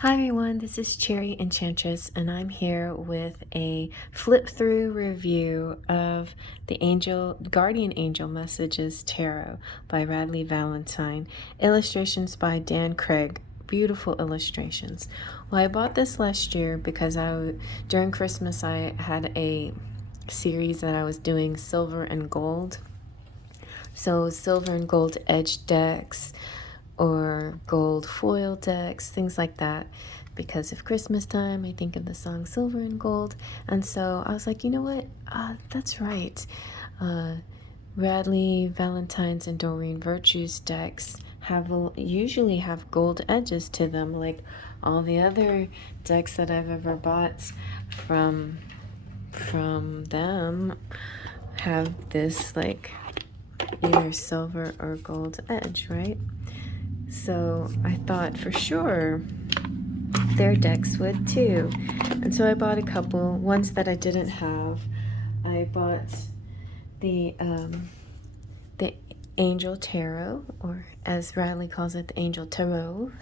Hi everyone, this is Cherry Enchantress, and I'm here with a flip through review of the Guardian Angel Messages Tarot by Radley Valentine. Illustrations by Dan Craig. Beautiful illustrations. Well, I bought this last year because during Christmas I had a series that I was doing silver and gold. So silver and gold edge decks or gold foil decks, things like that. Because of Christmas time, I think of the song Silver and Gold. And so I was like, you know what? That's right. Radley, Valentine's, and Doreen Virtue's decks usually have gold edges to them, like all the other decks that I've ever bought from them have this like either silver or gold edge, right? So I thought for sure their decks would too. And so I bought a couple, ones that I didn't have. I bought the Angel Tarot, or as Radley calls it, the Angel Tarot.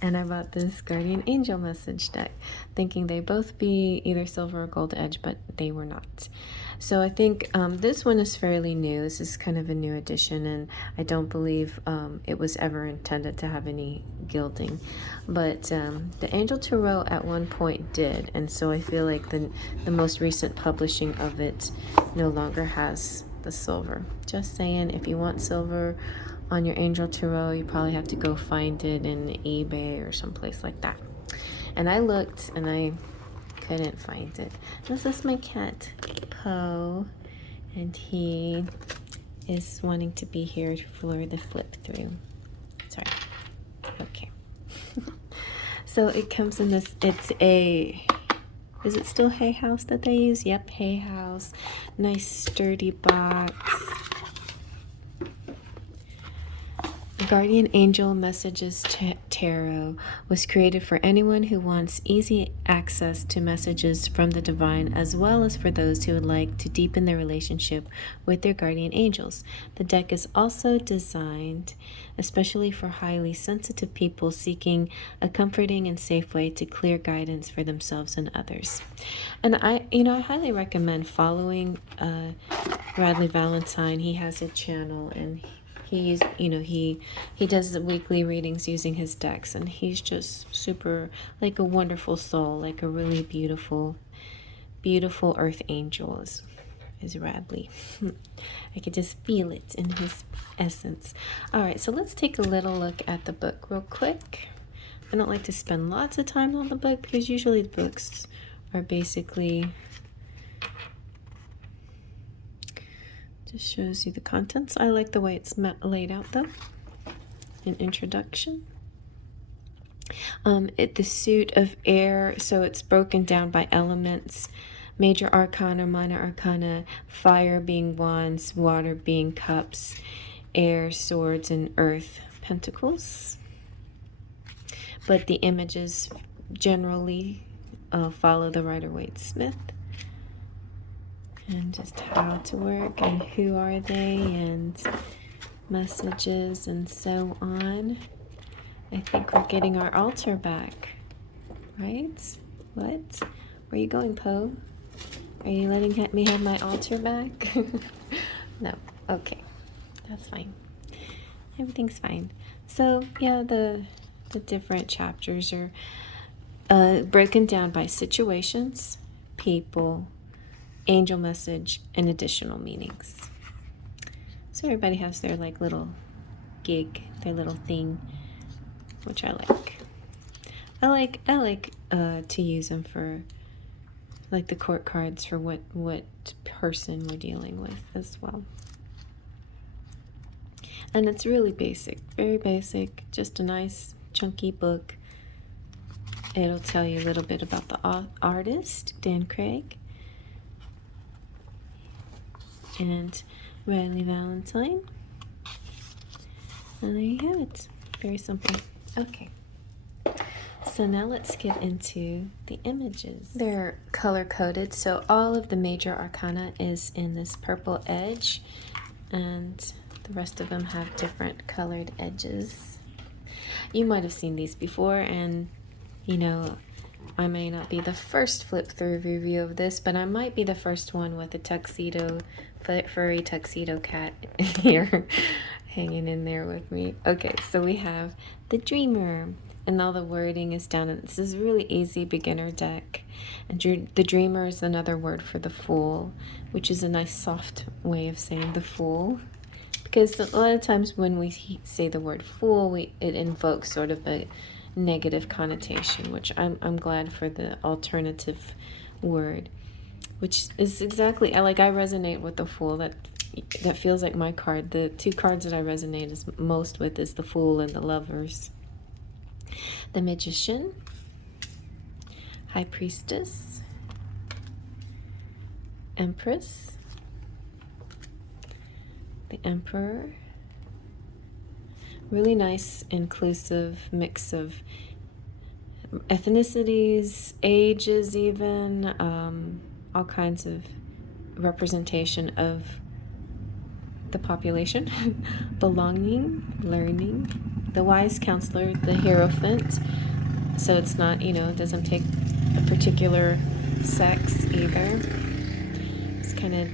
And I bought this Guardian Angel Message deck, thinking they both be either silver or gold edge, but they were not. So I think this one is fairly new. This is kind of a new edition, and I don't believe it was ever intended to have any gilding. But the Angel Tarot at one point did, and so I feel like the most recent publishing of it no longer has the silver. Just saying, if you want silver on your Angel Tarot, you probably have to go find it in eBay or someplace like that. And I looked and I couldn't find it. This is my cat Poe, and he is wanting to be here for the flip through. Sorry. Okay. So it comes in this, is it still Hay House that they use? Yep, Hay House. Nice sturdy box. Guardian Angel Messages Tarot was created for anyone who wants easy access to messages from the divine, as well as for those who would like to deepen their relationship with their guardian angels. The deck is also designed especially for highly sensitive people seeking a comforting and safe way to clear guidance for themselves and others. And I highly recommend following Radley Valentine. He has a channel, and he does the weekly readings using his decks, and he's just super, like a wonderful soul, like a really beautiful earth angel is Radley. I could just feel it in his essence. All right, so let's take a little look at the book real quick. I don't like to spend lots of time on the book because usually the books are basically just shows you the contents. I like the way it's laid out though. An introduction. The suit of air, so it's broken down by elements. Major Arcana, Minor Arcana, fire being wands, water being cups, air, swords, and earth, pentacles. But the images generally follow the Rider-Waite-Smith. And just how to work and who are they and messages and so on. I think we're getting our altar back, right? What? Where are you going, Poe? Are you letting me have my altar back? No. Okay. That's fine. Everything's fine. So, yeah, the different chapters are broken down by situations, people, angel message, and additional meanings. So everybody has their like little gig, their little thing, which I like. I like to use them for like the court cards for what person we're dealing with as well. And it's really basic, very basic, just a nice chunky book. It'll tell you a little bit about the artist, Dan Craig, and Radley Valentine. And there you have it. Very simple. Okay. So now let's get into the images. They're color-coded, so all of the Major Arcana is in this purple edge, and the rest of them have different colored edges. You might have seen these before, and You know, I may not be the first flip through review of this, but I might be the first one with a tuxedo, furry tuxedo cat here hanging in there with me. Okay, so we have the Dreamer, and all the wording is down. And this is a really easy beginner deck. And the Dreamer is another word for the Fool, which is a nice soft way of saying the Fool. Because a lot of times when we say the word Fool, it invokes sort of a negative connotation, which I'm glad for the alternative word, which is exactly, I resonate with the Fool. That feels like my card. The two cards that I resonate most with is the Fool and the Lovers. The Magician, High Priestess, Empress, the Emperor. Really nice, inclusive mix of ethnicities, ages even, all kinds of representation of the population. Belonging, learning, the Wise Counselor, the Hierophant. So it's not, it doesn't take a particular sex either. It's kind of,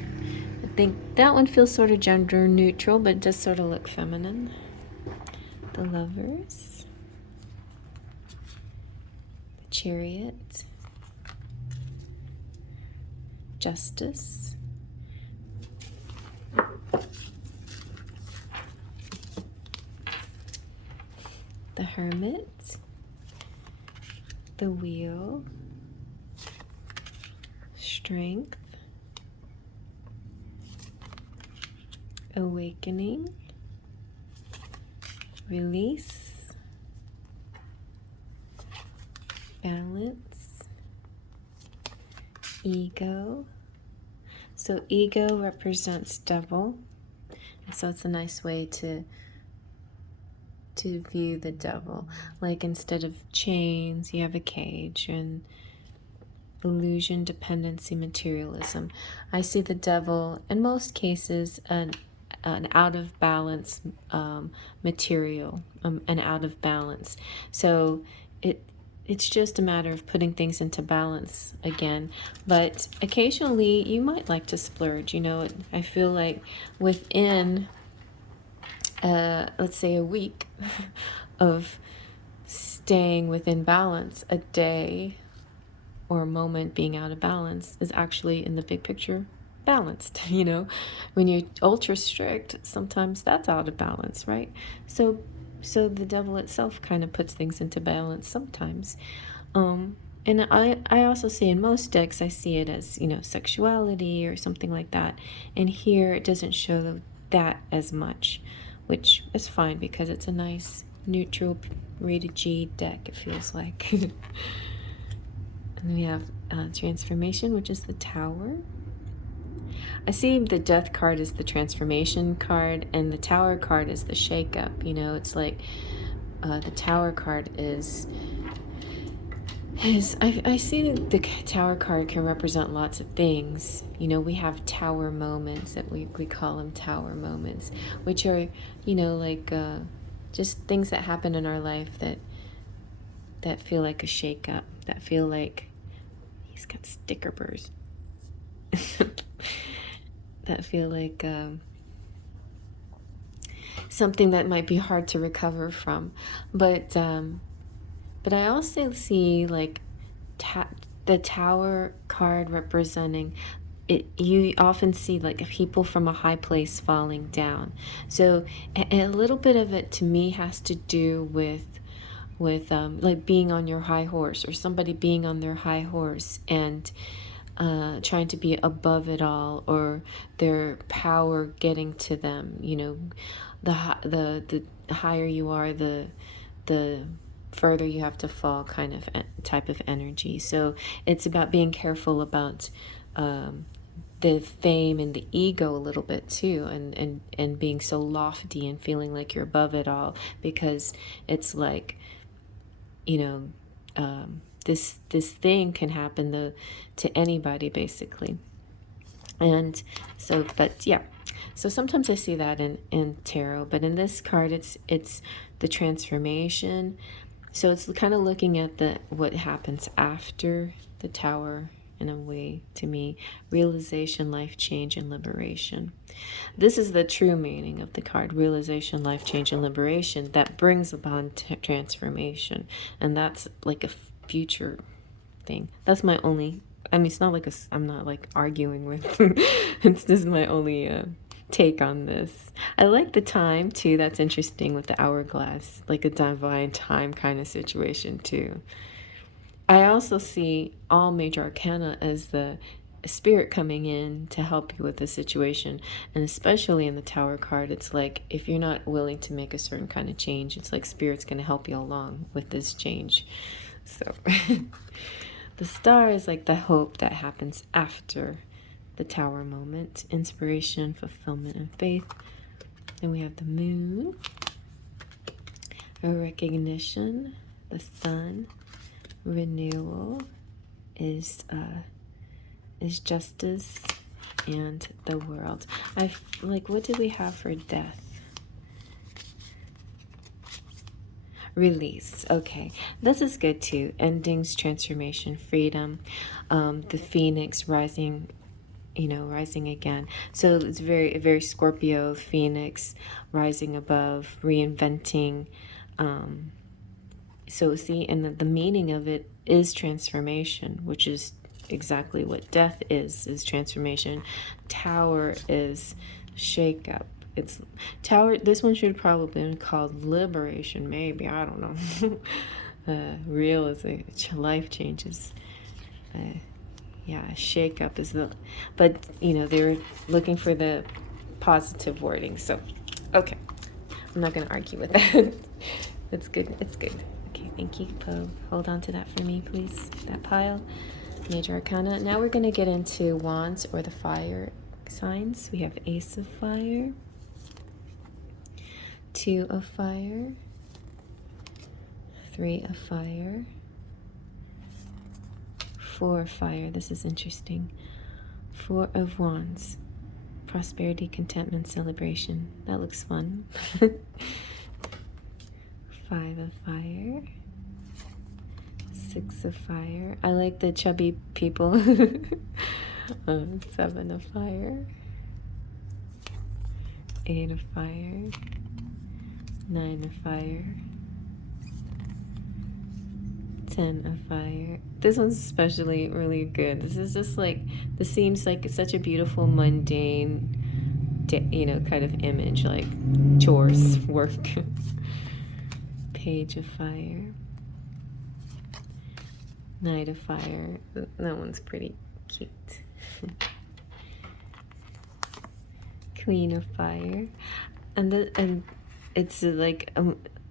I think that one feels sort of gender neutral, but it does sort of look feminine. The Lovers, the Chariot, Justice, the Hermit, the Wheel, Strength, Awakening, Release, Balance, Ego. So ego represents devil, and so it's a nice way to view the devil. Like instead of chains, you have a cage, and illusion, dependency, materialism. I see the devil in most cases an out of balance material, an out of balance. So it's just a matter of putting things into balance again. But occasionally you might like to splurge. I feel like within let's say a week of staying within balance, a day or a moment being out of balance is actually, in the big picture, balanced. When you're ultra strict, sometimes that's out of balance, right? So the devil itself kind of puts things into balance sometimes. And I also see in most decks, I see it as, sexuality or something like that. And here it doesn't show that as much, which is fine because it's a nice neutral rated G deck, it feels like. And we have Transformation, which is the Tower. I see the Death card is the transformation card, and the Tower card is the shake-up. It's like the Tower card is I see the Tower card can represent lots of things. We have tower moments that we call them tower moments, which are, just things that happen in our life that feel like a shake-up, that feel like, he's got sticker burrs, that feel like something that might be hard to recover from. But I also see like the Tower card representing it. You often see like people from a high place falling down. So a little bit of it to me has to do with like being on your high horse, or somebody being on their high horse and trying to be above it all, or their power getting to them. The higher you are, the further you have to fall, kind of type of energy. So it's about being careful about the fame and the ego a little bit too, and being so lofty and feeling like you're above it all, because it's like, this thing can happen to anybody basically. And so, but yeah, so sometimes I see that in tarot, but in this card it's the transformation. So it's kind of looking at what happens after the Tower in a way, to me. Realization, life change, and liberation. This is the true meaning of the card. Realization, life change, and liberation. That brings about transformation. And that's like a future thing. That's my only... I mean, it's not like I'm not like arguing with... It's just my only... take on this. I like the time too. That's interesting with the hourglass, like a divine time kind of situation too. I also see all major arcana as the spirit coming in to help you with the situation, and especially in the Tower card, it's like if you're not willing to make a certain kind of change, it's like spirit's going to help you along with this change. So the star is like the hope that happens after the Tower moment, inspiration, fulfillment, and faith. Then we have the moon, a recognition, the sun, renewal is justice, and the world. What did we have for death? Release. Okay, this is good too. Endings, transformation, freedom, the phoenix rising, rising again. So it's very Scorpio, phoenix, rising above, reinventing. So see, and the meaning of it is transformation, which is exactly what death is transformation. Tower is shake up. It's Tower. This one should probably be called liberation, maybe. I don't know. Real is life changes. Yeah, shake up is but they're looking for the positive wording. So, okay, I'm not gonna argue with that. It's good. It's good. Okay, thank you, Poe. Hold on to that for me, please. That pile. Major Arcana. Now we're gonna get into wands or the fire signs. We have Ace of Fire, 2 of Fire, 3 of Fire, 4 of Fire. This is interesting. 4 of Wands. Prosperity, contentment, celebration. That looks fun. 5 of Fire. 6 of Fire. I like the chubby people. 7 of Fire. 8 of Fire. 9 of Fire. 10 of Fire. This one's especially really good. This is just like, this seems like it's such a beautiful, mundane, kind of image, like chores, work. Page of Fire. Knight of Fire. That one's pretty cute. Queen of Fire. And it's like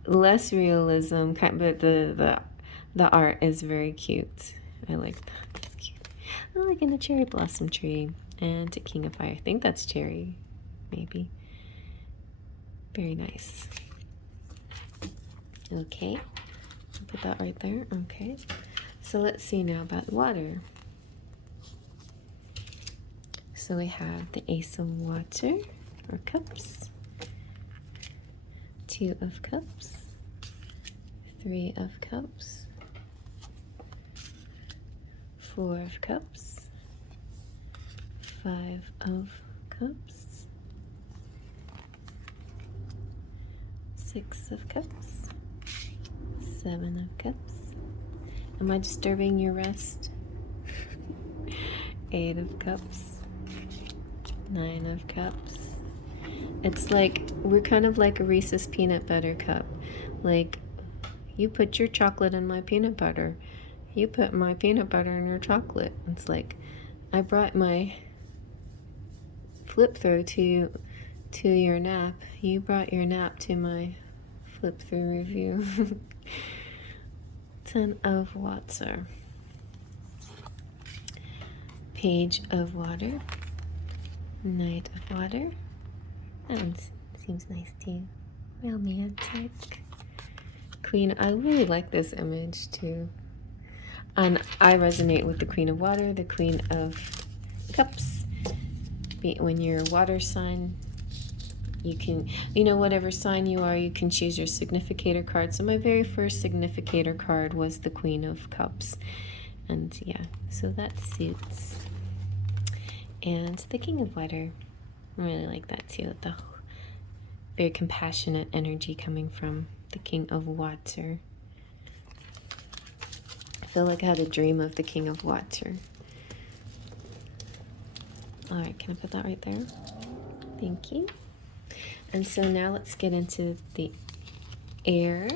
less realism, but the art is very cute. I like that. It's cute. I like in a cherry blossom tree. And a King of Fire. I think that's cherry, maybe. Very nice. Okay. I'll put that right there. Okay. So let's see now about water. So we have the Ace of Water, or Cups. 2 of Cups. 3 of Cups. 4 of Cups. 5 of Cups. 6 of Cups. 7 of Cups. Am I disturbing your rest? 8 of Cups. 9 of Cups. It's like, we're kind of like a Reese's peanut butter cup. Like, you put your chocolate in my peanut butter. You put my peanut butter in your chocolate. It's like, I brought my flip through to your nap. You brought your nap to my flip through review. 10 of Water. Page of Water. Knight of Water. That one seems nice too. Romantic. Queen. I really like this image too. And I resonate with the Queen of Water, the Queen of Cups. When you're a water sign, you can, you know, whatever sign you are, you can choose your significator card. So my very first significator card was the Queen of Cups. And yeah, so that suits. And the King of Water. I really like that too. The very compassionate energy coming from the King of Water. I feel like I had a dream of the King of Water. All right, can I put that right there? Thank you. And so now let's get into the air.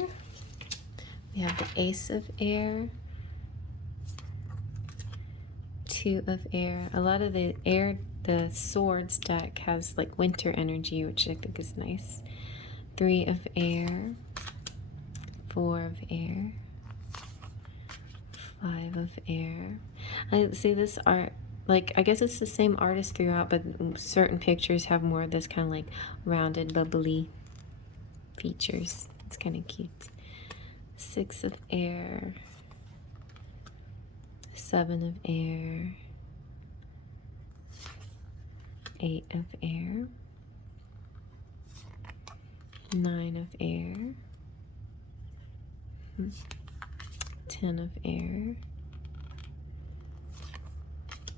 We have the Ace of Air, Two of Air. A lot of the air, the Swords deck has like winter energy, which I think is nice. Three of Air, Four of Air, Five of Air. I see this art, like, I guess it's the same artist throughout, but certain pictures have more of this kind of like rounded, bubbly features. It's kind of cute. Six of Air, Seven of Air, Eight of Air, Nine of Air, 10 of Air,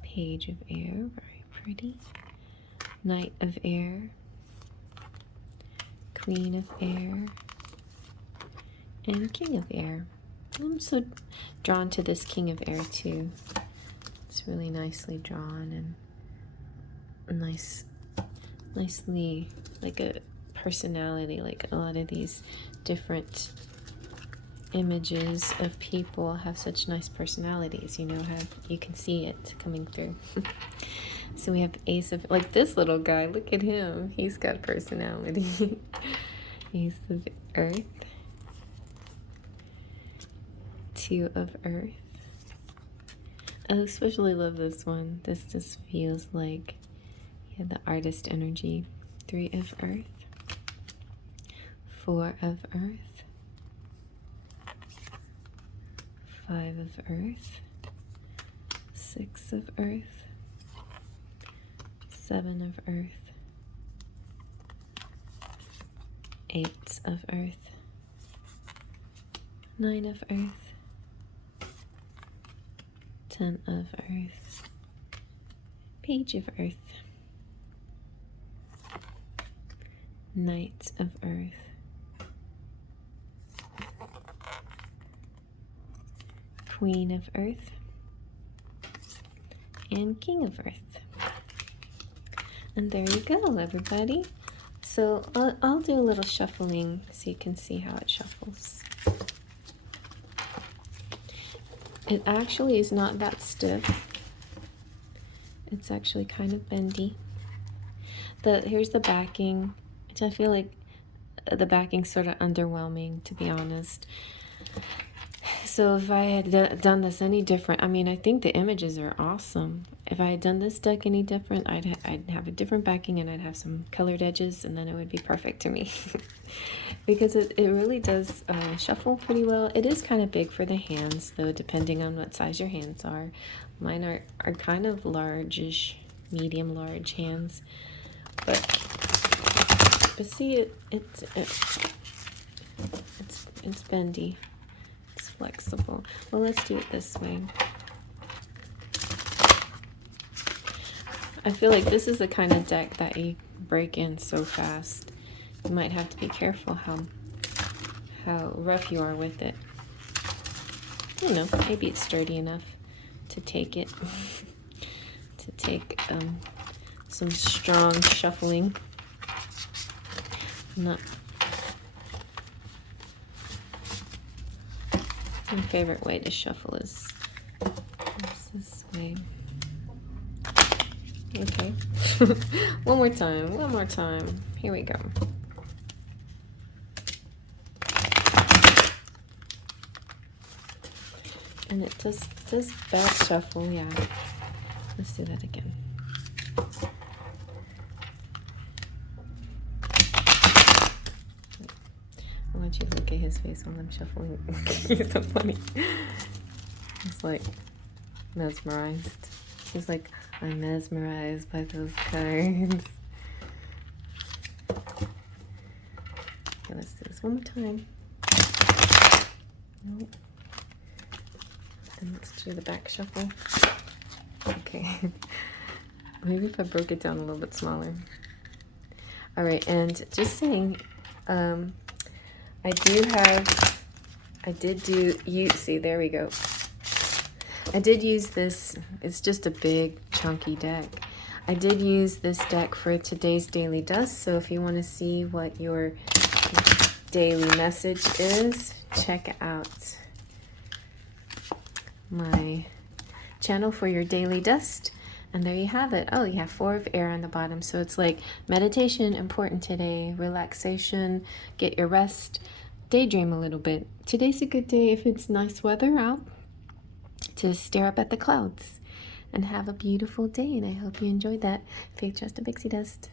Page of Air, very pretty, Knight of Air, Queen of Air, and King of Air. I'm so drawn to this King of Air too. It's really nicely drawn and nicely, like a personality. Like a lot of these different images of people have such nice personalities, you know, you can see it coming through. So we have Ace of, like this little guy, look at him, he's got personality. Ace of Earth, Two of Earth. I especially love this one. This just feels like, yeah, the artist energy. Three of Earth, Four of Earth, Five of Earth, Six of Earth, Seven of Earth, Eight of Earth, Nine of Earth, 10 of Earth, Page of Earth, Knight of Earth, Queen of Earth, and King of Earth. And there you go, everybody. So I'll do a little shuffling so you can see how it shuffles. It actually is not that stiff. It's actually kind of bendy. Here's the backing, which I feel like the backing's sort of underwhelming, to be honest. So if I had done this any different, I mean, I think the images are awesome. If I had done this deck any different, I'd have a different backing and I'd have some colored edges, and then it would be perfect to me. Because it really does shuffle pretty well. It is kind of big for the hands, though, depending on what size your hands are. Mine are kind of large-ish, medium large hands. But see, it's bendy. It's flexible. Well, let's do it this way. I feel like this is the kind of deck that you break in so fast. You might have to be careful how rough you are with it. You know, maybe it's sturdy enough to take it. To take some strong shuffling. My favorite way to shuffle is this way. Okay. One more time. Here we go. And it does back shuffle, yeah. Let's do that again. I want you to look at his face when I'm shuffling. He's so funny. He's like mesmerized. He's like, I'm mesmerized by those cards. let's do this one more time. Nope. And let's do the back shuffle. Okay. Maybe if I broke it down a little bit smaller. All right, and just saying, I did see, there we go. I did use this, it's just a big chunky deck. I did use this deck for today's daily dust, so if you want to see what your daily message is, check out my channel for your daily dust. And there you have it. Oh, you have 4 of air on the bottom. So it's like meditation, important today, relaxation, get your rest, daydream a little bit. Today's a good day if it's nice weather out to stare up at the clouds and have a beautiful day. And I hope you enjoyed that. Faith, Trust, and Pixie Dust.